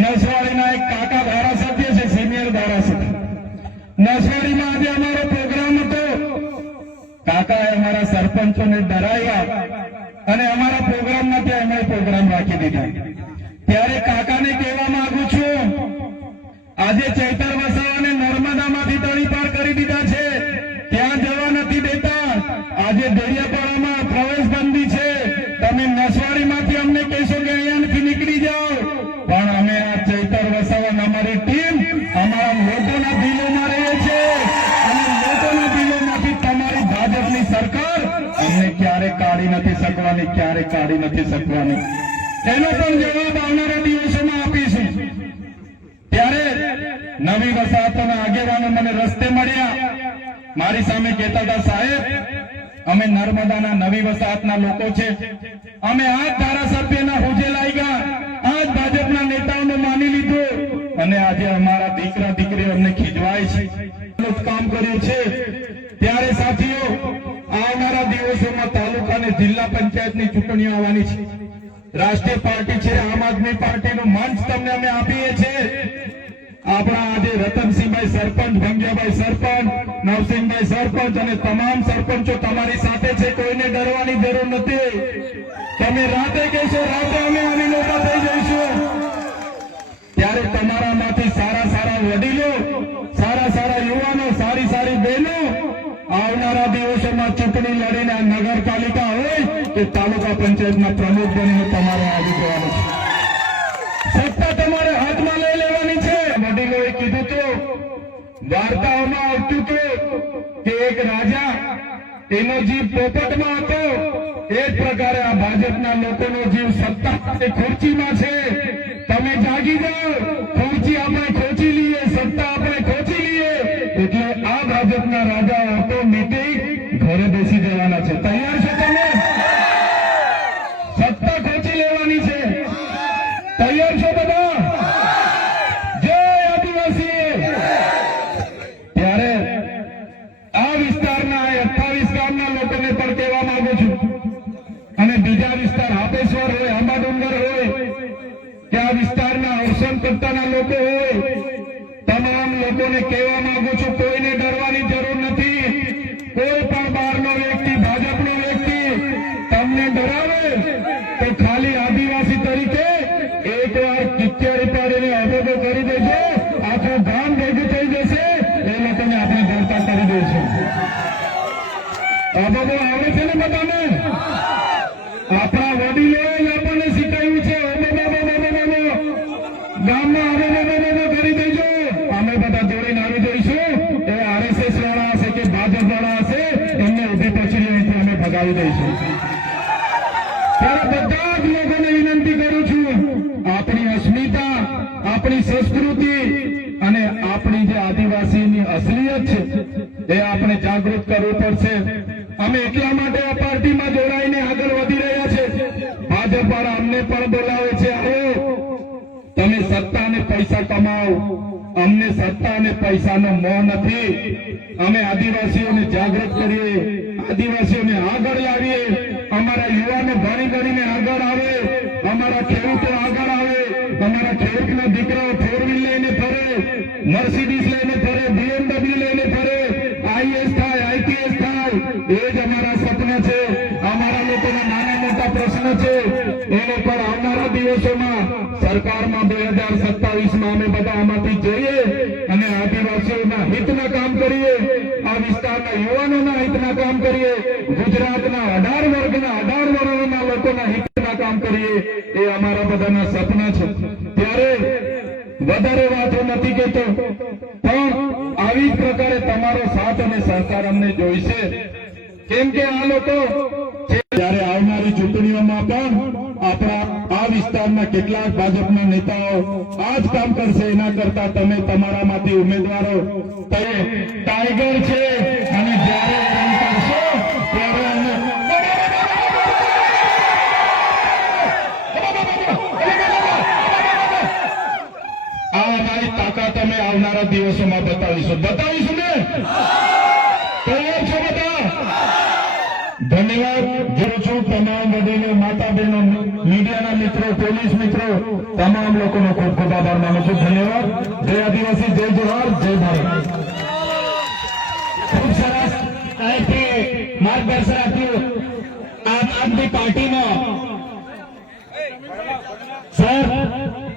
નસવાડીના એક કાકા ધારાસભ્ય છે, સિનિયર ધારાસભ્ય. નસવાડીમાં આજે અમારો પ્રોગ્રામ હતો. કાકાએ અમારા સરપંચોને ડરાવ્યા અને અમારા પ્રોગ્રામમાંથી એમણે પ્રોગ્રામ રાખી દીધા. ત્યારે કાકાને કહેવા માંગુ છું, આજે ચૈતર વસાવાને નર્મદામાંથી તળી પાર કરી દીધા છે, ત્યાં જવા નથી દેતા. આજે દરિયાપાડામાં પ્રવેશ બંધી છે. તમે નસવાડીમાંથી અમને કહેશો કે અહીંયાથી નીકળી જાઓ, પણ અમે આ ચૈતર વસાવા અમારી ટીમ અમારા લોકોના દિલોમાં રહે છે અને લોકોના દિલોમાંથી તમારી ભાજપની સરકાર અમને ક્યારે કાઢી નથી શકવાની, ક્યારે કાઢી નથી શકવાની. એનો પણ જવાબ આવનારા દિવસોમાં આપીશું. ત્યારે નવી વસાહતોના આગેવાનો મને રસ્તે મળ્યા. મારી સામે કહેતા હતા, સાહેબ અમે નર્મદાના નવી વસાહતના લોકો છે, અમે આ ધારાસભ્યના હોજે લાગ્યા, આ ભાજપના નેતાઓને માની લીધું અને આજે અમારા દીકરા દીકરીઓ અમને ખીજવાય છે, કામ કર્યું છે. ત્યારે સાથીઓ, આવનારા દિવસોમાં તાલુકા અને જિલ્લા પંચાયતની ચૂંટણીઓ આવવાની છે. રાષ્ટ્રીય પાર્ટી છે આમ આદમી પાર્ટીનું મંચ તમને અમે આપીએ છીએ. આપણા આજે રતનસિંહભાઈ સરપંચ, ભંગિયાભાઈ સરપંચ, નવસિંહભાઈ સરપંચ અને તમામ સરપંચો તમારી સાથે છે. કોઈને ડરવાની જરૂર નથી. તમે રાતે કહેશો, રાતે અમે આવી લોકો થઈ જઈશું. ત્યારે તમારામાંથી સારા સારા વડીલો, સારા સારા યુવાનો, સારી સારી બહેનો આવનારા દિવસોમાં ચૂંટણી લડીને નગરપાલિકા હોય કે તાલુકા પંચાયતના પ્રમુખ બનીને તમારે આવી જવાનું છે. સત્તા તમારે હાથમાં લઈ લેવાની છે. વડીલોએ કીધું હતું, વાર્તાઓમાં આવતું હતું કે એક રાજા, એનો જીવ પોપટમાં હતો. એ જ પ્રકારે આ ભાજપના લોકોનો જીવ સત્તા અને ખુરચીમાં છે. તમે જાગી જાઓ. ખુરચી આપણે ખોચી લઈએ, સત્તા આપણે ખોચી લઈએ એટલે આ ભાજપના રાજા ઓટોમેટિક ઘરે બેસી જવાના છે. તૈયાર છો તમે? સત્તા ખોચી લેવાની છે. તૈયાર છો બધા? જય આદિવાસી. ત્યારે આ વિસ્તારના 28 ગામના લોકોને પણ કહેવા માંગુ છું અને બીજા વિસ્તાર હાપેશ્વર હોય, આંબાડુંગર હોય કે આ વિસ્તારના અવસન કરતાના લોકો હોય, તમામ લોકોને કહેવા માંગુ છું, કોઈને ડરવાની જરૂર નથી. કોઈ પણ બહારનો વ્યક્તિ, ભાજપનો વ્યક્તિ તમને ડરાવે તો ખાલી આદિવાસી તરીકે એકવાર કિચડી પાડીને અભોગો કરી દેજો, આખું ગામ ભેગું થઈ જશે. એ લોકોને આપણે દરતા કરી દઈશું. અભોગો આવડે છે ને બધાને? આપણા વડીલોએ આપણને શીખવ્યું છે, ગામમાં અભોગો કરી દેજો. અમે બધા જોડીને આવી જઈશું. એ આરએસએસ વાળા હશે કે ભાજપ વાળા હશે, એમને ઉભી પછડીથી અમે ભગાવી દઈશું. ત્યારે બધા જ લોકોને વિનંતી કરું છું, આપણી અસ્મિતા, આપણી સંસ્કૃતિ અને આપણી જે આદિવાસીની અસલિયત છે એ આપણે જાગૃત કરવું પડશે. અમે એટલા માટે આ પાર્ટીમાં જોડાઈને આગળ વધી રહ્યા છે. ભાજપ વાળા અમને પણ બોલાવે છે, આવો તમે સત્તા અને પૈસા કમાઓ. અમને સત્તા અને પૈસાનો મોહ નથી. અમે આદિવાસીઓને જાગૃત કરીએ, આદિવાસીઓને આગળ લાવીએ. અમારા યુવાનો ભણી ગણીને આગળ આવે, અમારા ખેડૂતો આગળ આવે, અમારા ખેડૂતના દીકરાઓ 4 વ્હીલ લઈને ફરે, મર્સિડીઝ લઈને ફરે, BMW લઈને ફરે, IAS થાય, IPS થાય. એ જ અમારા સપના છે. અમારા લોકોના નાના મોટા પ્રશ્ન છે, એને પણ આવનારા દિવસોમાં સરકારમાં 2027માં અમે બધા આમાંથી જઈએ અને આદિવાસીઓના હિતના કામ કરીએ, આ વિસ્તારના યુવાનોના હિતના કામ કરીએ, ગુજરાતના 18 વર્ગના લોકોના હિતના કામ કરીએ. એ અમારા બધાના સપના છે. ત્યારે વધારે વાતો નથી કહેતો, પણ આવી જ પ્રકારે તમારો સાથ અને સહકાર અમને જોઈશે. કેમ કે આ લોકો ત્યારે આવનારી ચૂંટણીઓમાં પણ આપણા આ વિસ્તારના કેટલાક ભાજપના નેતાઓ આ જ કામ કરશે. એના કરતા તમે તમારામાંથી ઉમેદવારો ટાઈગર છે અને જ્યારે કામ કરશો ત્યારે આ અમારી તાકાત અમે આવનારા દિવસોમાં બતાવીશું ને? તૈયાર છો બધા? ધન્યવાદ કરું છું તમામ વડીલો, માતા બહેનો, મીડિયાના મિત્રો, પોલીસ મિત્રો, તમામ લોકોનો ખૂબ ખૂબ આભાર માનું છું. ધન્યવાદ. જય આદિવાસી, જય જોહાર, જય ભારત. ખૂબ સરસ અહીંથી માર્ગદર્શન આપ્યું આમ આદમી પાર્ટીનો સર